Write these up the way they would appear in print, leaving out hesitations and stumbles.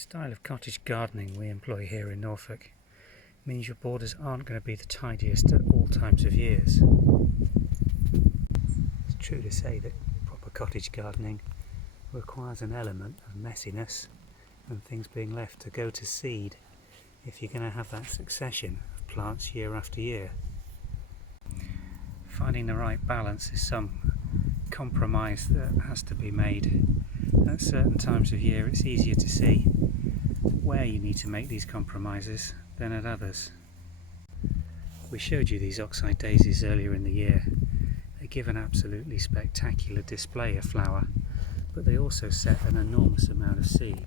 The style of cottage gardening we employ here in Norfolk means your borders aren't going to be the tidiest at all times of years. It's true to say that proper cottage gardening requires an element of messiness and things being left to go to seed if you're going to have that succession of plants year after year. Finding the right balance is some compromise that has to be made. At certain times of year it's easier to see where you need to make these compromises than at others. We showed you these oxeye daisies earlier in the year. They give an absolutely spectacular display of flower, but they also set an enormous amount of seed.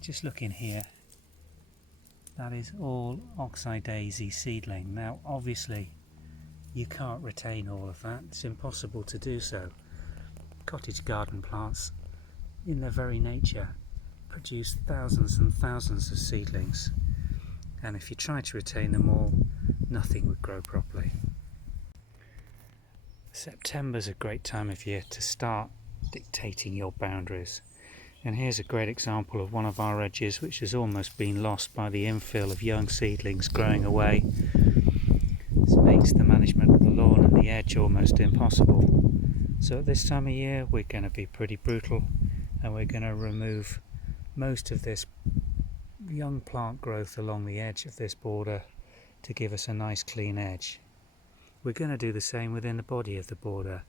Just look in here, that is all oxeye daisy seedling. Now obviously you can't retain all of that, it's impossible to do so. Cottage garden plants, in their very nature, produce thousands and thousands of seedlings, and if you try to retain them all, nothing would grow properly. September's a great time of year to start dictating your boundaries, and here's a great example of one of our edges which has almost been lost by the infill of young seedlings growing away. This makes the management of the lawn and the edge almost impossible. So at this time of year we're going to be pretty brutal, and we're going to remove most of this young plant growth along the edge of this border to give us a nice clean edge. We're going to do the same within the body of the border,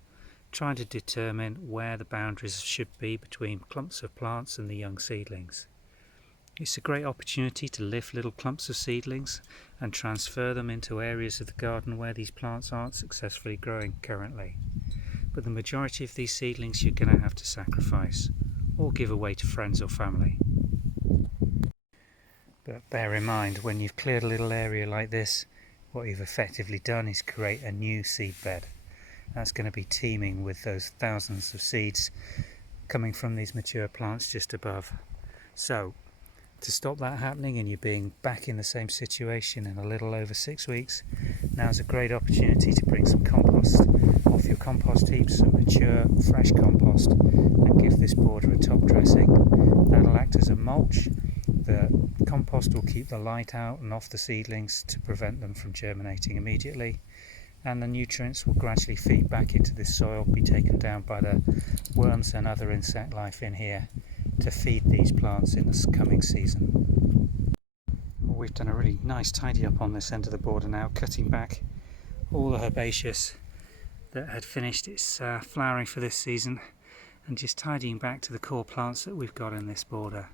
trying to determine where the boundaries should be between clumps of plants and the young seedlings. It's a great opportunity to lift little clumps of seedlings and transfer them into areas of the garden where these plants aren't successfully growing currently. But the majority of these seedlings you're going to have to sacrifice or give away to friends or family. But bear in mind, when you've cleared a little area like this, what you've effectively done is create a new seed bed. That's going to be teeming with those thousands of seeds coming from these mature plants just above. So, to stop that happening and you being back in the same situation in a little over 6 weeks, now's a great opportunity to bring some compost off your compost heaps, some mature fresh compost, and give this border a top dressing. That'll act as a mulch. The compost will keep the light out and off the seedlings to prevent them from germinating immediately, and the nutrients will gradually feed back into this soil, be taken down by the worms and other insect life in here to feed these plants in the coming season. We've done a really nice tidy up on this end of the border now, cutting back all the herbaceous that had finished its flowering for this season, and just tidying back to the core plants that we've got in this border.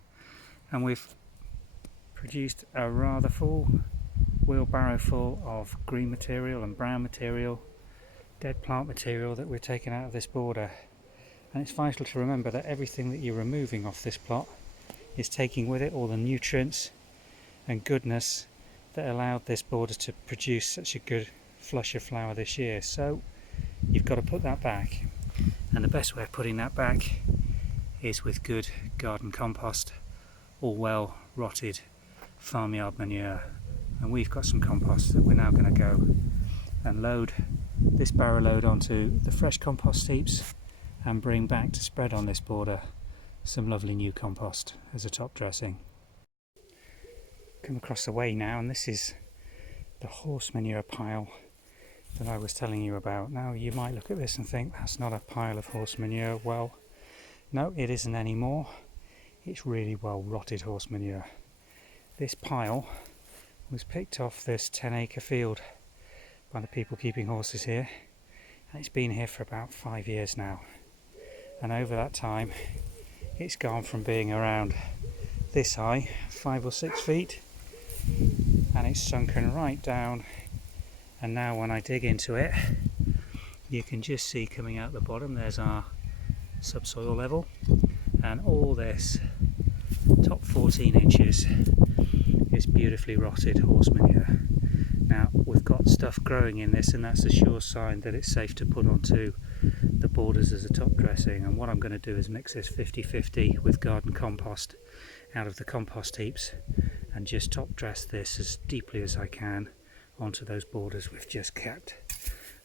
And we've produced a rather full wheelbarrow full of green material and brown material, dead plant material that we're taking out of this border. And it's vital to remember that everything that you're removing off this plot is taking with it all the nutrients and goodness that allowed this border to produce such a good flush of flower this year. So you've got to put that back, and the best way of putting that back is with good garden compost or well rotted farmyard manure. And we've got some compost that we're now going to go and load this barrow load onto the fresh compost heaps and bring back to spread on this border some lovely new compost as a top dressing. Come across the way now, and this is the horse manure pile that I was telling you about. Now you might look at this and think that's not a pile of horse manure. Well, no, it isn't anymore. It's really well rotted horse manure. This pile was picked off this 10-acre field by the people keeping horses here, and it's been here for about 5 years now. And over that time it's gone from being around this high, 5 or 6 feet, and it's sunken right down, and now when I dig into it you can just see coming out the bottom there's our subsoil level, and all this top 14 inches is beautifully rotted horse manure. Now we've got stuff growing in this, and that's a sure sign that it's safe to put onto the borders as a top dressing. And what I'm going to do is mix this 50-50 with garden compost out of the compost heaps and just top dress this as deeply as I can onto those borders we've just kept,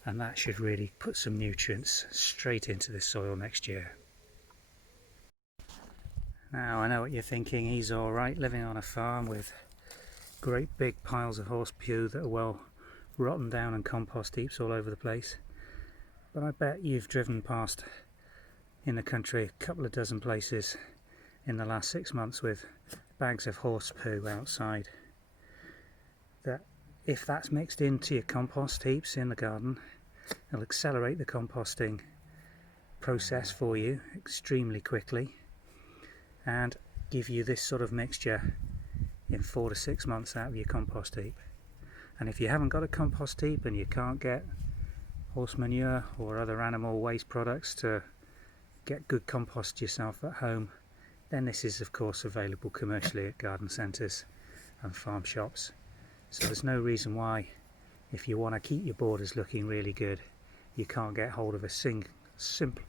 and that should really put some nutrients straight into this soil next year. Now I know what you're thinking, he's alright living on a farm with great big piles of horse poo that are well rotten down and compost heaps all over the place. But I bet you've driven past in the country a couple of dozen places in the last 6 months with bags of horse poo outside. That if that's mixed into your compost heaps in the garden, it'll accelerate the composting process for you extremely quickly and give you this sort of mixture in 4 to 6 months out of your compost heap. And if you haven't got a compost heap and you can't get horse manure or other animal waste products to get good compost yourself at home, then this is of course available commercially at garden centres and farm shops. So there's no reason why, if you want to keep your borders looking really good, you can't get hold of a simple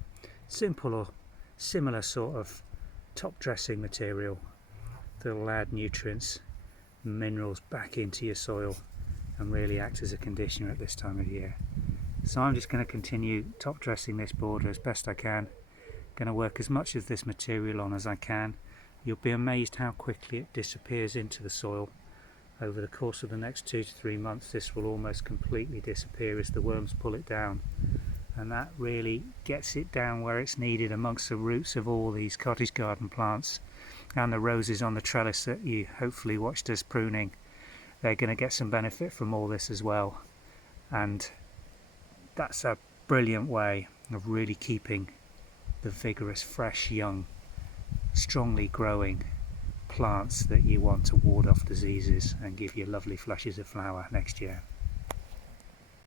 or similar sort of top dressing material that will add nutrients and minerals back into your soil and really act as a conditioner at this time of year. So I'm just going to continue top dressing this border as best I can. Going to work as much of this material on as I can. You'll be amazed how quickly it disappears into the soil. Over the course of the next 2 to 3 months this will almost completely disappear as the worms pull it down, and that really gets it down where it's needed amongst the roots of all these cottage garden plants and the roses on the trellis that you hopefully watched us pruning. They're going to get some benefit from all this as well, and that's a brilliant way of really keeping the vigorous, fresh, young, strongly growing plants that you want to ward off diseases and give you lovely flushes of flower next year.